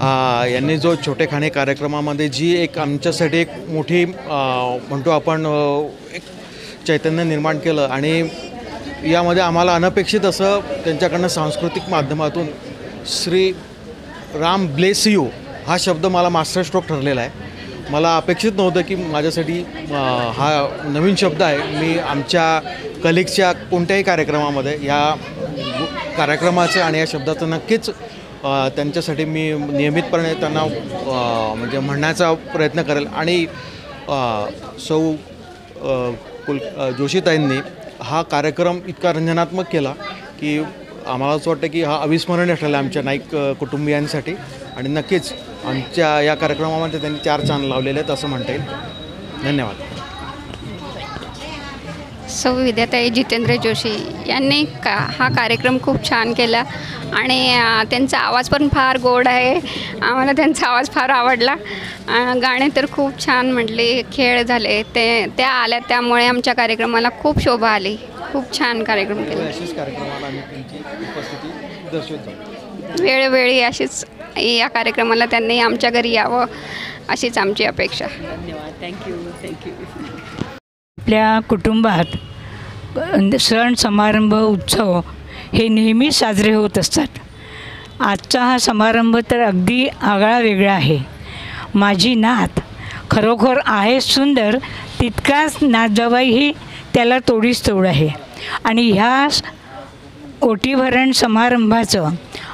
यांनी जो छोटेखानी कार्यक्रमामध्ये जी एक आमच्यासाठी एक मोठी म्हणतो आपण एक चैतन्य निर्माण केलं आणि यामध्ये आम्हाला अनपेक्षित असं त्यांच्याकडनं सांस्कृतिक माध्यमातून श्री राम ब्लेस यू हा शब्द मला मास्टर स्ट्रोक ठरलेला आहे. मला अपेक्षित नव्हतं की माझ्यासाठी हा नवीन शब्द आहे. मी आमच्या कलिगच्या कोणत्याही कार्यक्रमामध्ये या कार्यक्रमाचं आणि या शब्दाचं नक्कीच त्यांच्यासाठी मी नियमितपणे त्यांना म्हणजे म्हणण्याचा प्रयत्न करेल. आणि सौ जोशीताईंनी हा कार्यक्रम इतका रंजनात्मक केला की आम्हाला असं वाटतं की हा अविस्मरणीय ठरला आमच्या नाईक कुटुंबियांसाठी. आणि नक्कीच आमच्या या कार्यक्रमामध्ये त्यांनी 4 चांद लावलेले आहेत असं म्हणता येईल. धन्यवाद. सौ विद्याताई जितेंद्र जोशी यांनी हा कार्यक्रम खूप छान केला आणि त्यांचा आवाज पण फार गोड आहे. आम्हाला त्यांचा आवाज फार आवडला. गाणे तर खूप छान म्हटले, खेळ झाले, त्या आल्या त्यामुळे आमच्या कार्यक्रमाला खूप शोभा आली. खूप छान कार्यक्रम केला. वेळोवेळी अशीच या कार्यक्रमाला त्यांनी आमच्या घरी यावं अशीच आमची अपेक्षा. धन्यवाद. थँक्यू. आपल्या कुटुंबात सण समारंभ उत्सव हे नेहमी साजरे होत असतात. आजचा हा समारंभ तर अगदी आगळा वेगळा आहे. माझी नात खरोखर आहे सुंदर, तितकाच नातजाबाईही त्याला तोडीस तोड आहे. आणि ह्या ओटीभरण समारंभाचं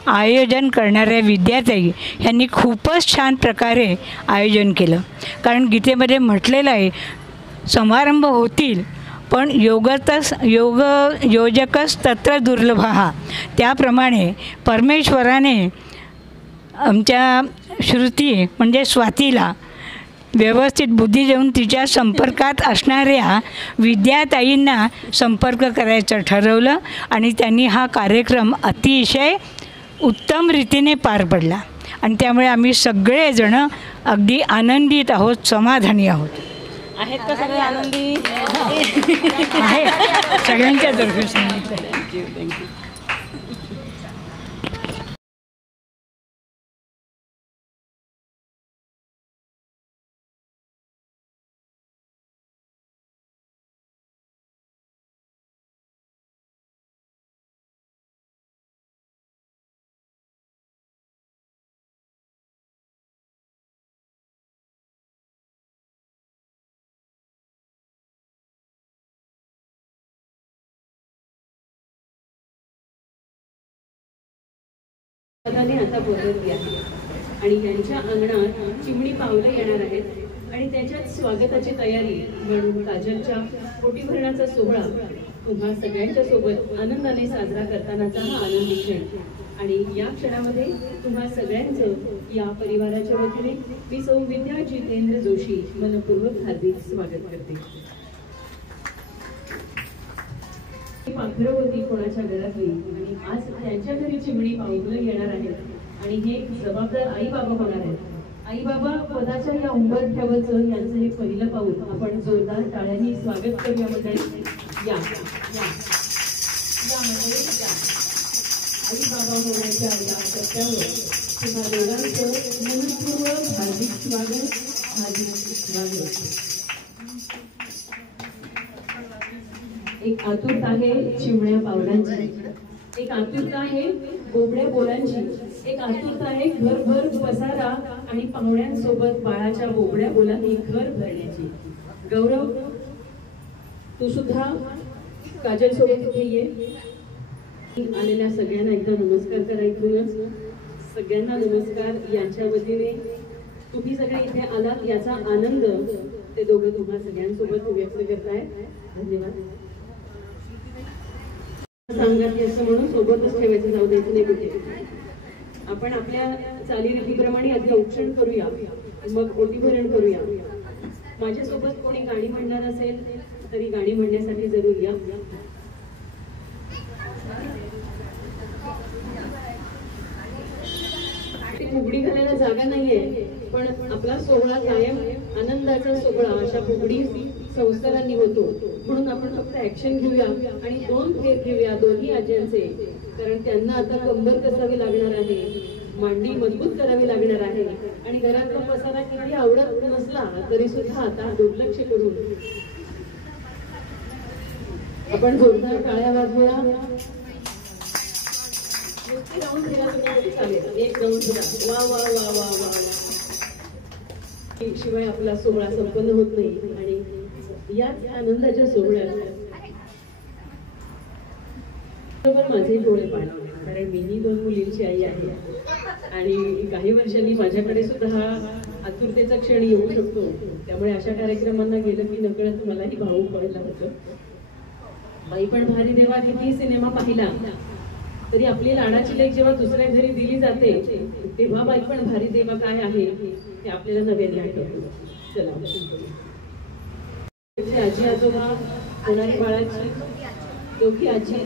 आयोजन करणाऱ्या विद्याताई यांनी खूपच छान प्रकारे आयोजन केलं. कारण गीतेमध्ये म्हटलेलं आहे समारंभ होतील पण योजकच तत्र दुर्लभः. त्याप्रमाणे परमेश्वराने आमच्या श्रुती म्हणजे स्वातीला व्यवस्थित बुद्धी देऊन तिच्या संपर्कात असणाऱ्या विद्याताईंना संपर्क करायचं ठरवलं आणि त्यांनी हा कार्यक्रम अतिशय उत्तम रीतीने पार पडला. आणि त्यामुळे आम्ही सगळेजणं अगदी आनंदित आहोत, समाधानी आहोत. आहेत का सगळे आनंदी? आहे सगळ्यांच्या तर्फे सांगितलं. थँक्यू. आता बोलवली आहे आणि यांच्या अंगणात चिमणी पावलं येणार आहेत आणि त्याच्यात स्वागताची तयारी म्हणून काजलच्या पोटीभरणाचा सोहळा तुम्हा सगळ्यांच्या सोबत आनंदाने साजरा करतानाचा हा आनंदी क्षण. आणि या क्षणामध्ये तुम्हा सगळ्यांचं या परिवाराच्या वतीने मी सौ विद्या जितेंद्र जोशी मनपूर्वक हार्दिक स्वागत करते. पाखरं होती कोणाच्या घरातली आणि आज त्यांच्या घरी चिमणी पावलं येणार आहेत आणि हे जबाबदार आई बाबा होणार आहेत. आई बाबा पदाच्या या उंबरठ्यावरचं यांचं हे पहिलं पाऊल आपण जोरदार टाळ्यांनी स्वागत करूया मंडळी. या मंडळी या. आई बाबा होण्याच्या या टप्प्यावर तुम्हा दोघांचं मनपूर्वक हार्दिक स्वागत. एक आतुरता आहे चिमण्या पावलांची, एक आतुरता आहे बोबड्या बोलांची, एक आतुरता आहे घरभर पसारा आणि पाहुण्यांसोबत बाळाच्या बोबड्या बोलांनी घर भरण्याची. गौरव तू सुद्धा काजल सोबत इथे ये. आलेल्या सगळ्यांना एकदा नमस्कार करायचं. सगळ्यांना नमस्कार. यांच्या वतीने तुम्ही सगळे इथे आलात याचा आनंद ते दोघं तुम्हा सगळ्यांसोबत व्यक्त करताय. धन्यवाद. सांगत असं म्हणून सोबतच ठेवायचं, जाऊ द्यायचं नाही कुठे. आपण आपल्या चालीरीतीप्रमाणे आधी औक्षण करूया, मग ओटीभरण करूया. माझ्यासोबत कोणी गाणी म्हणणार असेल तरी गाणी म्हणण्यासाठी जरूर या. फुगडी घालायला जागा नाहीये पण आपला सोहळा कायम आनंदाचा सोहळा अशा फुगडी संस्कारांनी होतो. म्हणून आपण फक्त ऍक्शन घेऊया आणि 2 फेर घेऊया दोन्ही आज्यांचे. कारण त्यांना आता कंबर कसावी लागणार आहे, मांडी मजबूत करावी लागणार आहे आणि घरातला पसारा किती आवडत नसला तरी सुद्धा आता दुर्लक्ष करून आपण जोरदार टाळ्या वाजवूया. नुसती राऊंड दिला तुम्ही चालेल, एक राऊंड दिला, वा वा वा वा वा. शिवाय आपला सोहळा संपन्न होत नाही आणि याच आनंदाच्या सोहळ्यात माझे डोळे पाहणे, कारण मीही 2 मुलींची आई आहे आणि काही वर्षांनी माझ्याकडे सुद्धा हा आतुरतेचा क्षण येऊ शकतो. त्यामुळे अशा कार्यक्रमांना गेलं की नकळत मलाही भावूक व्हायला होतं. बाई पण भारी देवा किती सिनेमा पाहिला तरी आपली लाडाची लेक जेव्हा दुसऱ्या घरी दिली जाते तेव्हा बाई पण भारी देवा काय आहे ते आपल्याला नव्याने आठवतं. चला, आजी आजोबा, होणारी बाळाची दोघी आजी,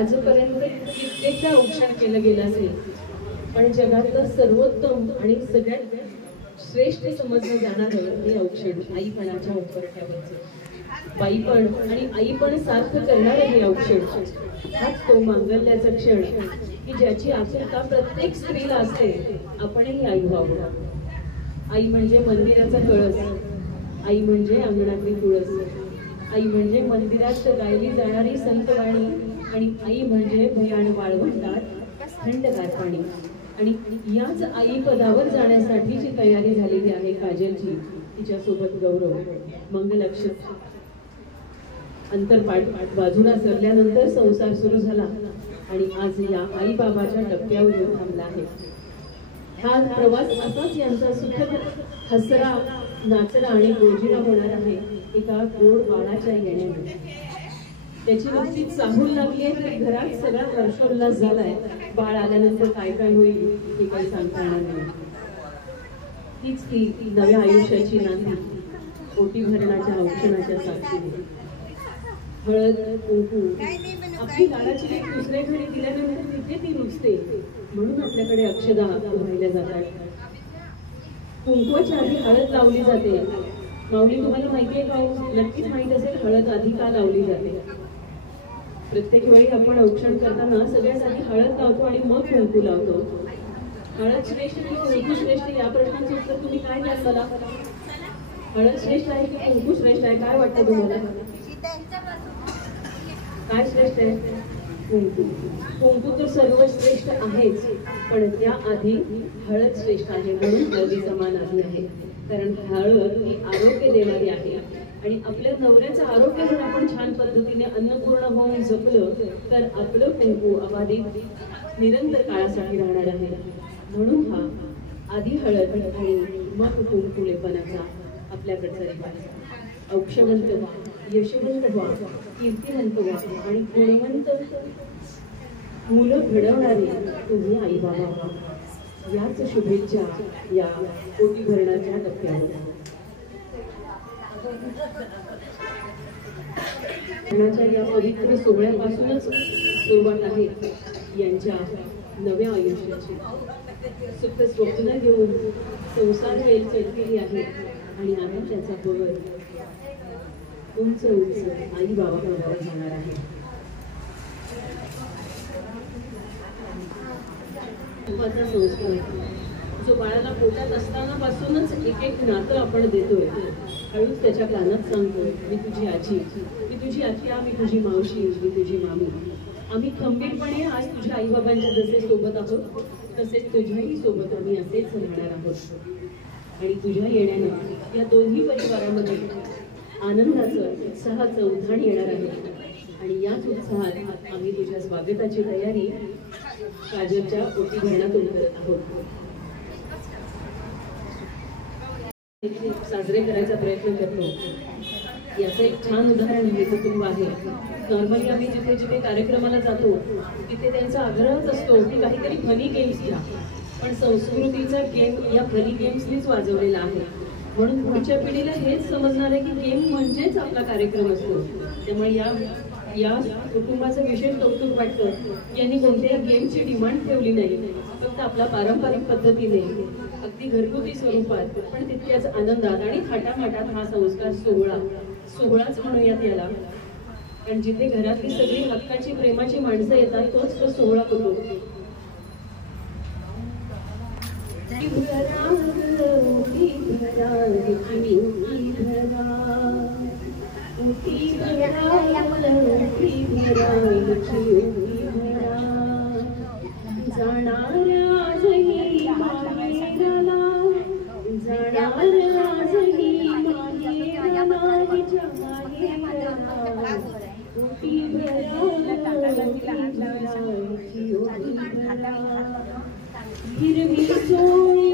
आजपर्यंत कित्येकदा औक्षण केलं गेलं असेल, पण जगातलं सर्वोत्तम आणि सगळ्यात श्रेष्ठ समजलं जाणारं हे औक्षण आईपणाच्या उंबरठ्यावरचं. बाईपण आणि आईपण सार्थ करणारं हे औक्षण, हाच तो मांगल्याचा क्षण की ज्याची आतुरता प्रत्येक स्त्रीला असते. आपणही आई व्हावं. आई म्हणजे मंदिराचा कळस, आई म्हणजे अंगणातली तुळस, आई म्हणजे मंदिरात गायली जाणारी संतवाणी आणि आई म्हणजे भयान वाळवंटात थंडगार पाणी. आणि याच आई पदावर जाण्यासाठीची तयारी झालेली आहे काजलची, तिच्यासोबत गौरव. मंगलक्षर अंतरपाठ बाजूला सरल्यानंतर संसार सुरू झाला आणि आज या आई बाबाच्या टप्प्यावर येऊन थांबला आहे. हा प्रवास असाच यांचा सुखद हसरा, नाचरा आणि गोजिरा होणार आहे एका गोड बाळाच्या येण्याने. त्याची नुकतीच चाहूल लागली आहे तरी घरात सगळा हर्षोल्लास झालाय. बाळ आल्यानंतर काय काय होईल हे काही सांगता येणार नाही. हीच ती नव्या आयुष्याची नांदी, ओटी भरणाच्या औक्षणाच्या साक्षीने. हळद कुंकू आपली लाडाची लेक दुसऱ्या घरी दिल्यानंतर तिथे ती रुजते, म्हणून आपल्याकडे अक्षदा वाहिल्या जातात. कुंकवाच्या आधी हळद लावली जाते. माऊली, तुम्हाला माहितीये का? नक्कीच माहित असेल हळद आधी का लावली जाते. प्रत्येक वेळी आपण औक्षण करताना सगळ्यात आधी हळद लावतो आणि मग कुंकू लावतो. हळद श्रेष्ठ की कुंकू श्रेष्ठ या प्रश्नाचं उत्तर तुम्ही काय द्याल मला? हळद श्रेष्ठ आहे की कुंकू श्रेष्ठ आहे? काय वाटतं तुम्हाला? काय श्रेष्ठ आहे? कुंकू. कुंकू तर सर्वश्रेष्ठ आहेच, पण त्याआधी हळद श्रेष्ठ आहे. म्हणून हळदी समान आधी आहे, कारण हळद ही आरोग्य देणारी आहे. आणि आपल्या नवऱ्याचं आरोग्य जर आपण छान पद्धतीने अन्नपूर्ण होऊन जपलं तर आपलं कुंकू अबाधित निरंतर काळासाठी राहणार आहे. म्हणून हा आधी हळद आणि मग कुंकुलेपणाचा आपल्याकडचा रिवाज. औक्षवंत व्हा, यशवंत व्हा, कीर्तिवंत व्हा आणि गुणवंत मुलं घडवणारे तुम्ही आई बाबा व्हा. याच शुभेच्छा या ओटी भरणाच्या टप्प्यावर. या पवित्र सोहळ्यापासूनच सुरुवात आहे यांच्या नव्या आयुष्याची. सुख स्वप्न घेऊन संसार वेल चढलेली आहे आणि आता त्याचा बळ उंच उंच आई बाबाकडे जाणार आहे. संस्कार जो बाळाला पोटात असताना पासूनच एक एक नातं आपण देतोय. हळूच त्याच्या कानात सांगतोय, मी तुझी आजी, मी तुझी आत्या, मी तुझी मावशी, मी तुझी मामी. आम्ही खंबीरपणे आज तुझ्या आई बाबांच्या जसे सोबत आहोत तसेच तुझ्याही सोबत आम्ही असेच राहणार आहोत. आणि तुझ्या येण्यानं या दोन्ही परिवारामध्ये आनंदाचं, उत्साहाचं उधाण येणार आहे. आणि याच उत्साहात आम्ही तुझ्या स्वागताची तयारी काजलच्या ओटी भरणातून करत आहोत. साजरे करायचा प्रयत्न करतो. याचं एक छान उदाहरण हे कुटुंब आहे. नॉर्मली आम्ही जिथे जिथे कार्यक्रमाला जातो तिथे त्यांचा आग्रहच असतो की काहीतरी फनी गेम्स घ्या, पण संस्कृतीचा गेम या फनी गेम्सनीच वाजवलेला आहे. म्हणून पुढच्या पिढीला हेच समजणार आहे की गेम म्हणजेच आपला कार्यक्रम असतो. त्यामुळे या कुटुंबाचं विशेष कौतुक वाटतं. यांनी कोणत्याही गेमची डिमांड ठेवली नाही, फक्त आपल्या पारंपरिक पद्धतीने अगदी घरगुती स्वरूपात पण तितक्याच आनंदात आणि थाटामाटात हा संस्कार सोहळा सोहळाच म्हणूयात याला, कारण जिथे घरातली सगळी हक्काची प्रेमाची माणसं येतात तोच तो सोहळा होतो. हिरवी सोळी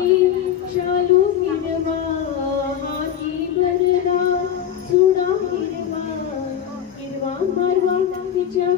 शालू हिरवा हाती भरला सुडा हिरवा हिरवा मारवा तिच्या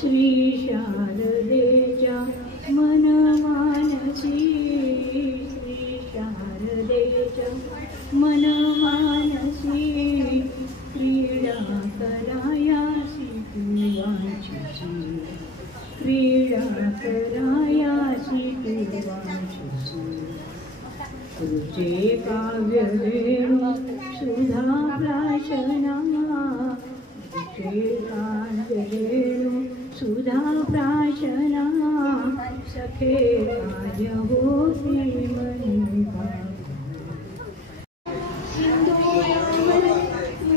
श्री शारदेच्या मन मानसी, श्री शारदेच्या मन मानसी क्रीडा करायासी तुवांची, क्रीडा करायासी तुवांची. रुचे काव्य वेणू सुधा प्राशना, रुचे काव्य वेणू सुधा प्राशना सखे काय होती मनी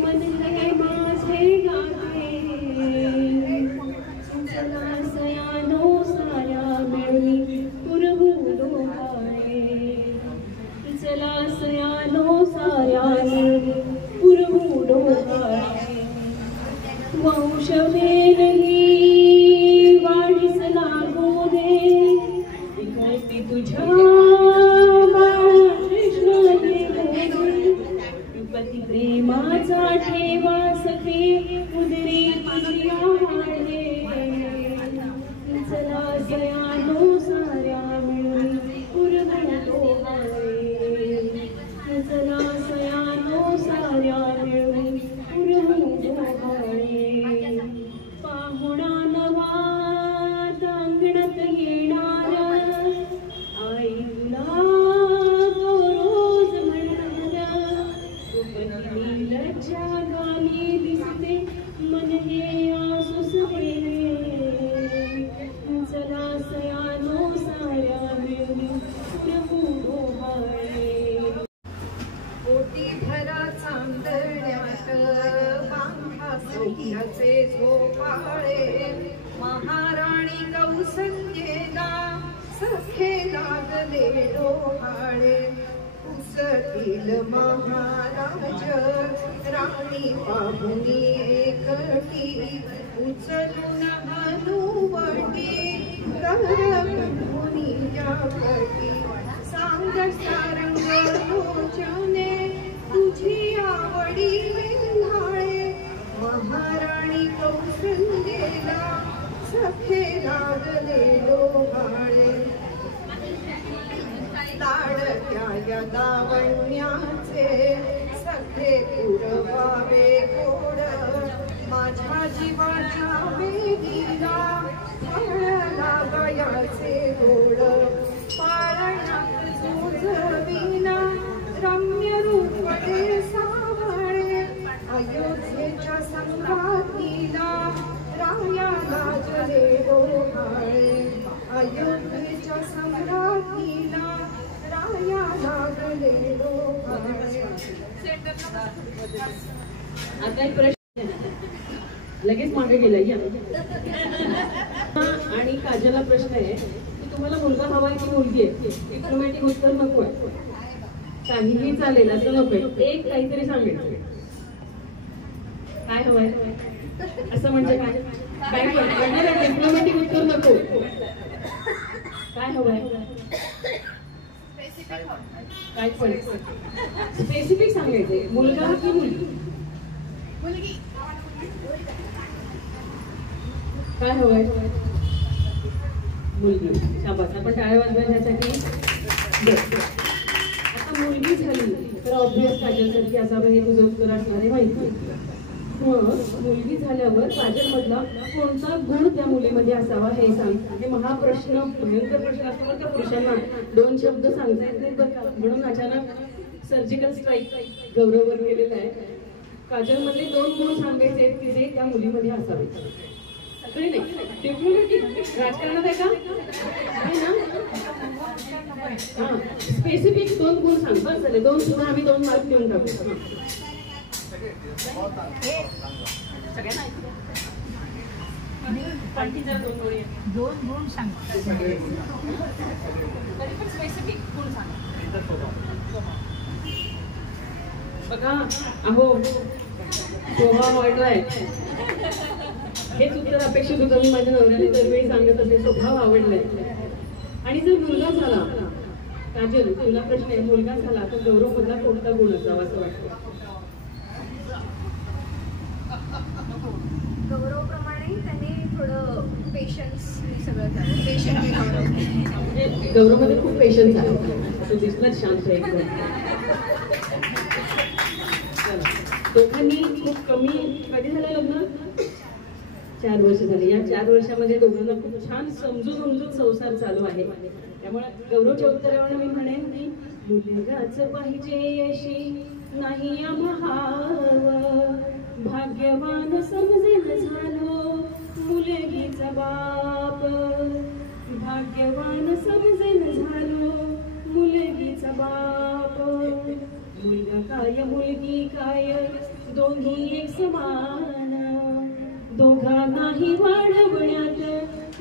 मन हे माझे गाते, चला सयानो साया मिळून पुरवू डोहाळे, चला सयानो साया मिळून पुरवू डोहाळे. वंश वेलही वाढीस लागू दे, विकल्पी तुझ्या बाळा कृष्ण देव, पती प्रेमाचा ठेवा सखे उदरी तुझ्या वाढे. चला सयानो साऱ्या मिळून पुरवू डोहाळे, चला सयानो साऱ्या मिळून पुरवू डोहाळे. पाहुणा नवा अंगणात येणारा, आईला रोज म्हणणारा, उपनी लज्जा गाणी दिसते मन हे आसुसते. चला सयानो साऱ्या मिळून पुरवू डोहाळे. पोटी भरा चांदण्यात बांधा सौख्याचे झोपाळे, महाराणी कौसल्येला सखे लागले डोहाळे. उसतील महाराज राणी पाहुणी एकटी, उचलून अनुवटी करमुनिया कटी. सांग सारंग लोचने तुझी आवडी वेल्हाळे, महाराणी कौसल्येला सखे लागले डोहाळे. लाडक्या या लावण्याचे सखे पुरवावे गोड, माझ्या जीवाच्या वेदीला फळ लागायचे गोड. पाळण्यात झुंजविना रम्य रूपे सावळे, अयोध्येच्या संक्रांतीला राया लाजले डोहाळे. अयोध्येच्या संक्रांतीला राया लागले डोहाळे. आता एक प्रश्न लगेच मागे गेला या. आणि काजलला प्रश्न आहे की तुम्हाला मुलगा हवा आहे की मुलगी आहे? डिप्लोमॅटिक उत्तर नको आहे, काहीही चालेल असं नको. एक काहीतरी सांगायचं. काय हवंय असं म्हणजे काय काय पण डिप्लोमॅटिक उत्तर नको. काय हवंय काय पण स्पेसिफिक सांगायचंय. मुलगा की मुलगी? काय हवंय? मुलगी. शाबास. आपण टाळ्या वाजवण्यासाठी. आता मुलगी झाली तर ऑब्विस काजलसारखी असावं हे तुझं उत्तर असणार आहे माहिती. मग मुलगी झाल्यावर काजलमधला कोणता गुण त्या मुलीमध्ये असावा हे सांग. हे महाप्रश्न, भयंकर प्रश्न असतो बरं का पुरुषांना. 2 शब्द सांगता येत नाहीत बरं का. म्हणून अचानक सर्जिकल स्ट्राईक गौरववर केलेला आहे. काजलमधले 2 गुण सांगायचे की जे त्या मुलीमध्ये असावे. सगळे नाही, डिप्लोमॅटिक राजकारणात आहे का? आहे ना? हां, स्पेसिफिक 2 गुण सांग. बस झाले. 2 सुद्धा आम्ही 2 मार्क देऊन टाकू. दोन गुण सांग. बघा अहो, स्वभाव वाढलाय. हेच उत्तर अपेक्षित होतं. मी माझ्या नवऱ्याला दरवेळी सांगत असे, स्वभाव आवडलाय. आणि जर मुलगा झाला, काजल तुला प्रश्न आहे, मुलगा झाला तर गौरव मधला कोणता गुण असावा असं वाटतं? गौरवप्रमाणे त्याने थोडं पेशन्स सगळं झालं. पेशन्स गौरवमध्ये खूप पेशन्स आहे. तो दिसलाच शांत आहे एकदम. दोघांनी खूप कमी. कधी झालं लग्न? 4 वर्ष झाली. या 4 वर्षामध्ये दोघांना खूप छान समजून संसार चालू आहे. त्यामुळे गौरवच्या उत्तरावर मी म्हणेन की मुलगाच पाहिजे अशी नाही महाव, भाग्यवान समजेल झालो मुलगीचा बाप. भाग्यवान समजेल झालो मुलगीचा बाप. मुलगा काय मुलगी काय दोन्ही एक समान, दोघांनाही वाढवण्यात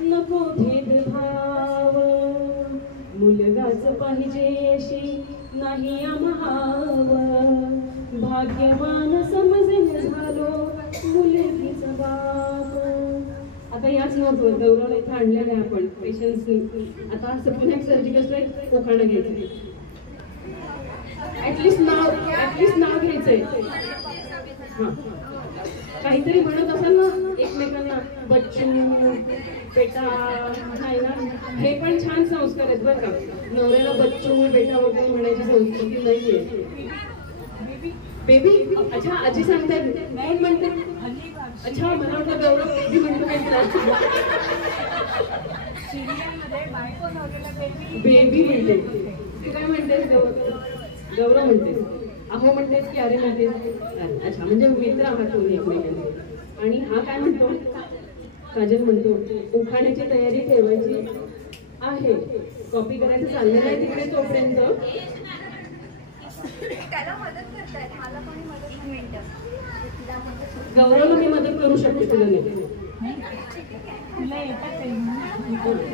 नको भेदभाव. मुलगाच पाहिजे अशी नाही अमाव, भाग्यवान समजेल झालो मुलगीचा बाप. आता याच नव्हतं गौरवला इथं आणलेलं आहे आपण पेशन्सनी. आता असं पुन्हा एक सर्जिकल स्ट्राईक उखाणं घ्यायचं. ऍटलिस्ट नाव घ्यायचंय. हा, काहीतरी म्हणत असाल ना एकमेकांना, बच्चू बेटा. नाही ना, हे पण छान संस्कार आहेत बरं का. नवऱ्याला बच्चू बेटा वगैरे म्हणायची संस्कृती नाहीये. बेबी. अच्छा, आजी सांगतायत कोण म्हणते? अच्छा, मला वाटलं गौरव बेबी म्हणतो काय. बेबी म्हणते. तू काय म्हणतेस गौरव म्हणतेस? अहो म्हणतेस की अरे म्हणतेस? अच्छा, म्हणजे मित्र आहात तुम्ही एकमेकांचे. आणि हा काय म्हणतो? काजल म्हणतो उखाण्याची तयारी ठेवायची आहे. कॉपी करायचं चाललेलं आहे तिकडे तोपर्यंत. त्याला मदत करतायत, मला कोणी मदत मिळतं. गौरवला मी मदत करू शकते तुला नाही,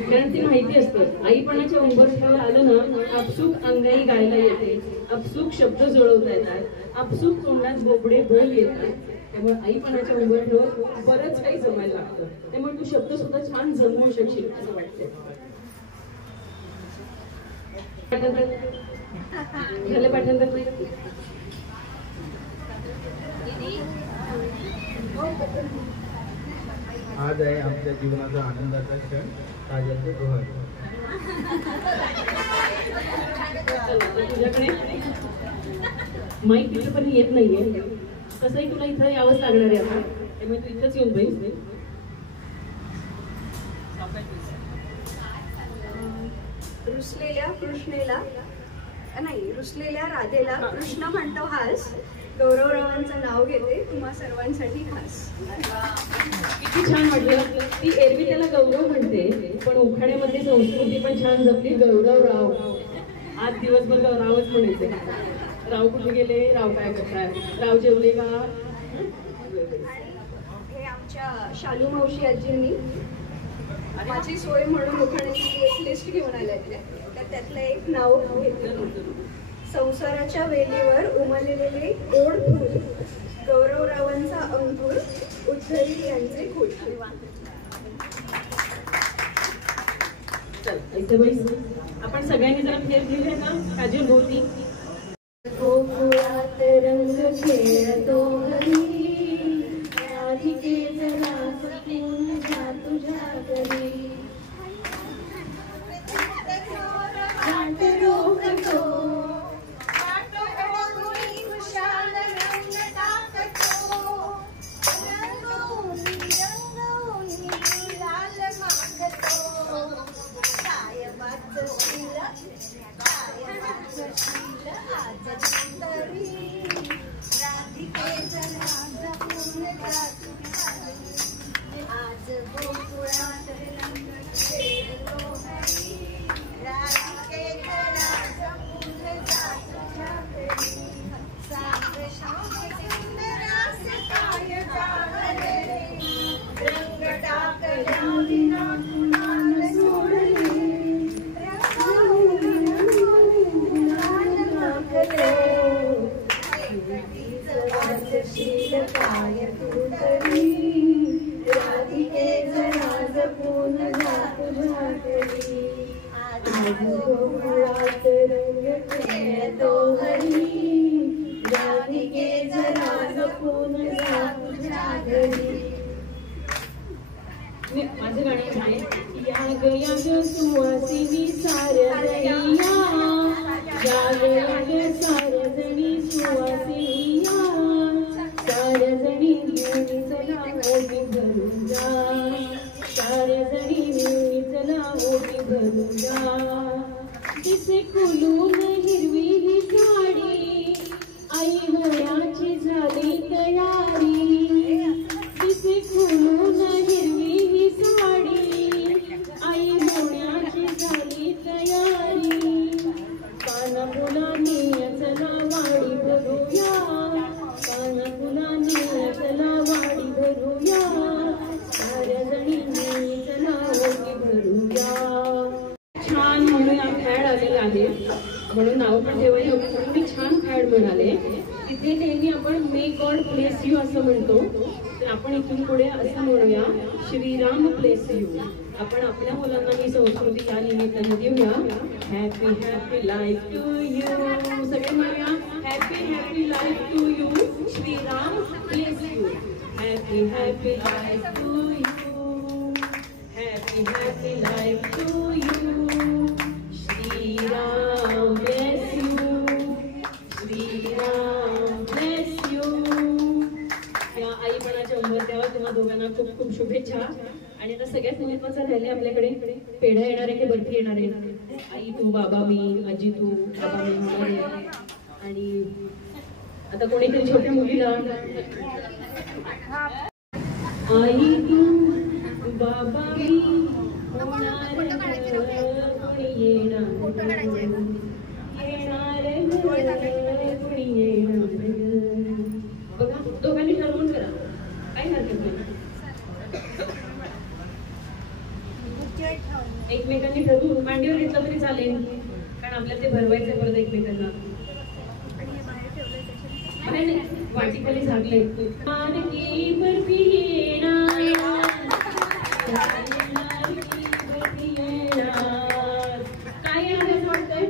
कारण ती माहिती असतं. आईपणाच्या उंबरठ्यावर आलं ना, आपसूक अंगाई गायला येते, आपसूक शब्द जुळवता येतात, आपसूक तोंडात बोबडे बोल येतात. त्यामुळे आईपणाच्या उंबरठ्यावर बरंच काही जमायला लागतं. त्यामुळे तू शब्द सुद्धा छान जमवू शकशील असं वाटतं. झालं पाठांतर? आज आहे आमच्या जीवनाचा आनंदाचा क्षण, काजलचे डोहाळे. तुझ्याकडे माईक तिथं पण येत नाहीये. तसंही तुला इथं यावंच लागणार आहे आता, त्यामुळे तू इथंच येऊन पाहिजे. रुसलेल्या राधेला कृष्ण म्हणतो हास, गौरवरावांचं नाव घेते तुम्हा सर्वांसाठी खास. किती छान वाटलं. ती एरवी त्याला गौरव म्हणते, पण उखाण्यामध्ये संस्कृती पण छान जपली. गौरवराव. आज दिवसभर रावच म्हणायचे. राव कुठे गेले, राव काय करतात, राव जेवले का. हे आमच्या शालू मावशी आजींनी माझी सोय म्हणून उखाण्याची एक लिस्ट घेऊन आल्या, तर त्यातलं एक नाव घेतलं. संसाराच्या वेलीवर उमललेले गोड फूल, गौरवरावांचा अंकुर, उद्धरी यांचे खूळ. चल इथे बैस. आपण सगळ्यांनी जरा फेर दिले ना काजल भोवती. गोकुळात रंग खेळतो घरी, रास पूर्ण जा तुझ्या घरी वाट रोखतो माझं गाणं आहे याग याग सुवासिनी साऱ्या जणिया याग याग साऱ्या जणी सुवासिनिया साऱ्या जणी मिळून चला ओटी भरून जा साऱ्या जणी मिळून चला ओटी भरून जा तिचे खुलून हिरवी ही साडी आई होण्याची झाली तयारी तिचे खुलून हिरवी ही साडी आई होण्याची झाली तयारी काना फुलाने चला वाडी भरूया काना फुलाने चला वाडी भरूया साऱ्या जणींनी चला ओटी भरूया छान म्हणून फॅड आलेला आहे म्हणून नाव पण ठेवायला होती म्हणून मी छान फॅड म्हणाले तिथे नेहमी आपण मे गॉड ब्लेस यू असं म्हणतो तर आपण इथून पुढे असं म्हणूया श्रीराम ब्लेस यू आपण आपल्या मुलांना ही संस्कृती या निमित्ताने देऊया happy happy life to you सगळे म्हणूया happy happy life to you Shriram bless you happy happy life to you happy happy life to you Shriram bless you Shriram bless you या आईपणाच्या उंबरठ्यावर तुम्हा दोघांना खूप खूप शुभेच्छा आणि आता सगळ्यात महत्त्वाचं राहिले आपल्याकडे पेढा येणार आहे की बर्फी येणार आहे आई तू बाबा मी आजी तू बाबा मी होणार आहे आणि आता कोणीतरी छोट्या मुलीला आई तू बाबा मी होणार कोणी येणार कोणी येणार बघा दोघांनी ठरवून करा काय हरकत नाही एकमेकांनी ठरवून मांडीवर घेतलं तरी चालेल कारण आपल्याला ते भरवायचं परत एकमेकांना वाटीखाली झाडले बर्फी येणार काय येणार असं वाटतंय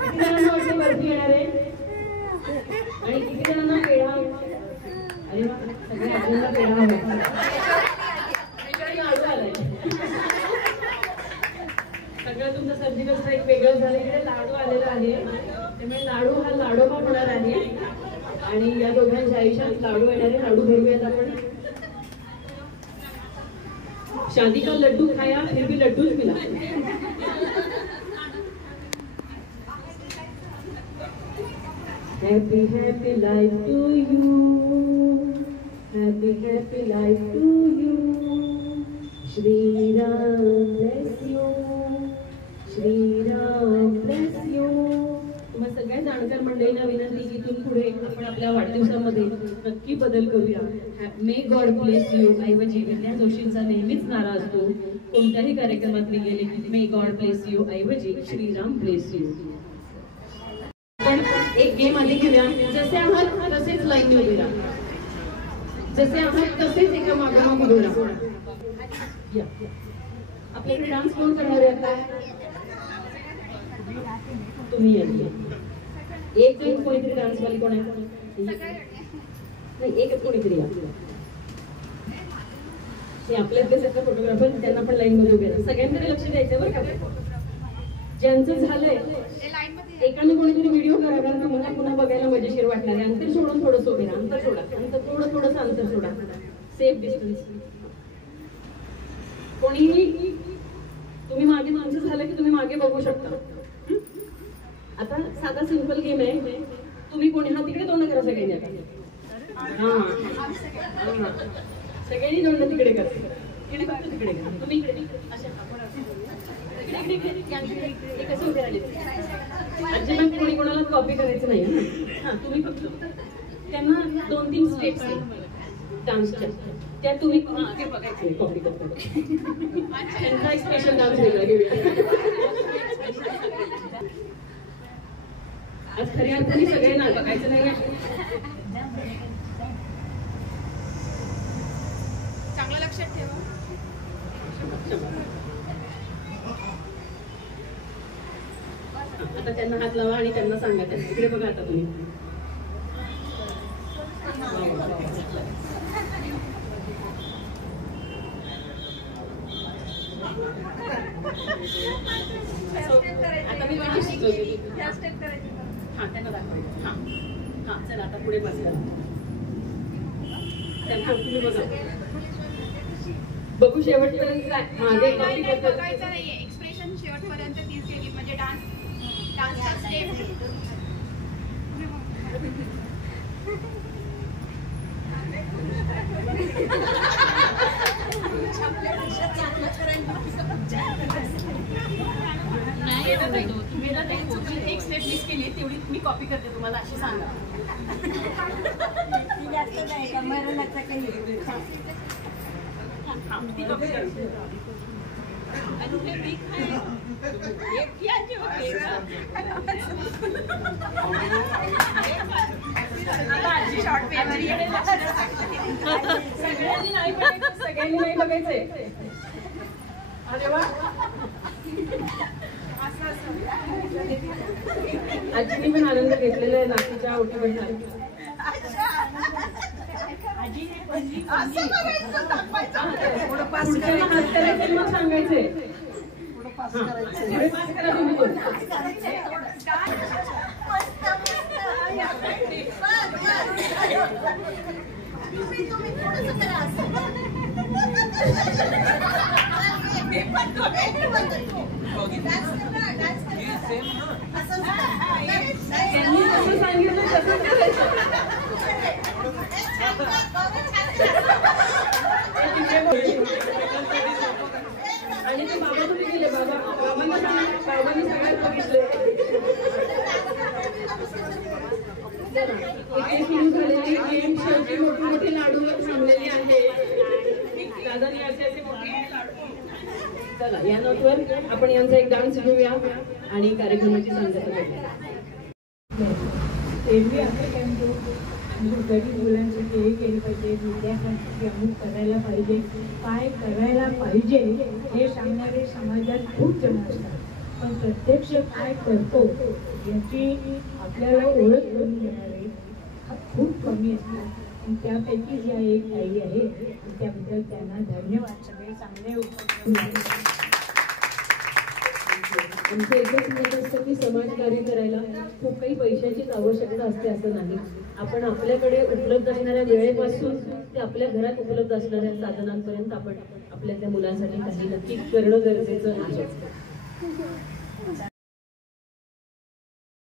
किती जणांना वाटतं बर्फी येणार आहे आणि किती जणांना पेढा अरे वा सगळ्या आजींना पेढा हवा लाडू आलाय सगळं तुमचं सर्जिकल स्ट्राईक वेगळं झालं इकडे लाडू आलेला आहे त्यामुळे लाडू हा लाडोबा होणार आहे आणि या दोघांच्या आयुष्यात लाडू येणारे लाडू भरूयात आपण शादी का लड्डू खाया फिर भी लड्डूच मिला happy happy life to you happy life to you Shri Ram bless you Shri Ram bless you तुम्हा सगळ्या जाणकार मंडळींना विनंती की इथून पुढे आपण आपल्या वाढदिवसामध्ये नक्की बदल करूया मे गॉड ब्लेस यू ऐवजी विद्या जोशींचा नेहमीच नारा असतो कोणत्याही कार्यक्रमात मी गेले की मे गॉड ब्लेस यू ऐवजी श्रीराम ब्लेस यू पण एक गेम आधी घेऊया जसे आहात तसेच लाईन उभे राहा जसे आहात तसेच एका मागोमाग उभे राहा आपल्याकडे डान्स कोण करणार आहे आता तुम्ही एक कोणीतरी डान्स वाली कोण आहे नाही एकच कोणीतरी हे आपल्यातले सगळे फोटोग्राफर त्यांना पण लाईन मध्ये उभे राहा. सगळ्यांकडे लक्ष द्यायचं बरं का. ज्यांचं झालंय एकाने कोणीतरी व्हिडिओ करा, कारण तुम्हाला पुन्हा बघायला मजेशीर वाटणार आहे. अंतर सोडून थोडंसं उभे राहा, अंतर सोडा, थोडंसं अंतर सोडा, सेफ डिस्टन्स. कोणीही तुम्ही मागे माणसं झालं की तुम्ही मागे बघू शकता. आता साधा सिंपल गेम आहे. तुम्ही कोणी हा तिकडे तोंड करा सगळ्यांनी. आता सगळ्यांनी तोंड तिकडे करा, तिकडे फक्त तिकडे करा. तुम्ही इकडे कसं उभे राहिले. अजिबात कोणी कोणाला कॉपी करायचं नाही. हा तुम्ही फक्त त्यांना 2-3 स्टेप्स आहेत डान्सच्या, त्या तुम्ही ते बघायचं नाही, कॉपी करतो. त्यांचा एक स्पेशल डान्स वेगळा घेऊया. आज खऱ्या अर्थाने सगळ्यांना बघायचं नाही. चांगलं लक्षात ठेवा. आता त्यांना हात लावा आणि त्यांना सांगा, तिकडे बघा आता तुम्ही. आता मी माझी शिकवते. हा त्यांना दाखवायचं. हा चला आता पुढे पास करा. त्यांना तुम्ही बघा, बघू शेवटपर्यंत मागे कॉपी करतात. बघायचं नाहीये, एक्सप्रेशन शेवटपर्यंत तीच केली म्हणजे डान्सचा स्टेप. एक स्टेप मिस केली तेवढी मी कॉपी करते तुम्हाला, अशी सांगा. सगळ्यांनी नाही बघायचं, सगळ्यांनी नाही बघायचंय. अरे वा, आजीने पण आनंद घेतलेला आहे नातीच्या ओटीबद्दल. पुढच्याला हात करायचं मग सांगायचंय. पुढे पास करा तुम्ही पण. त्यांनी जसं सांगितलं तसंच करायचं. आणि ते बाबा तुम्ही गेले, बाबांनी सगळ्यात बघितले. सुरू झालेली गेम शेवटी मोठी मोठी लाडूवर थांबलेली आहे. दादानी असे मोठे लाडू. चला या नोटवर आपण यांचा एक डान्स घेऊया आणि कार्यक्रमाची सांगता करूया. एरवी असं काय म्हणतो, गरीब मुलांसाठी हे केलं पाहिजे, विद्यार्थ्यांसाठी अमुक करायला पाहिजे, काय करायला पाहिजे हे सांगणारे समाजात खूप जण असतात. पण प्रत्यक्ष काय करतो याची आपल्याला ओळख करून देणारे खूप कमी असतात. आणि त्यापैकी या एक ताई आहे, त्याबद्दल त्यांना धन्यवाद. सगळे चांगले आमचं एकच मत असतं की समाजकार्य करायला खूप काही पैशाचीच आवश्यकता असते असं नाही. आपण आपल्याकडे उपलब्ध असणाऱ्या वेळेपासून ते आपल्या घरात उपलब्ध असणाऱ्या साधनांपर्यंत आपण आपल्या त्या मुलांसाठी काही नक्की करणं गरजेचं आहे.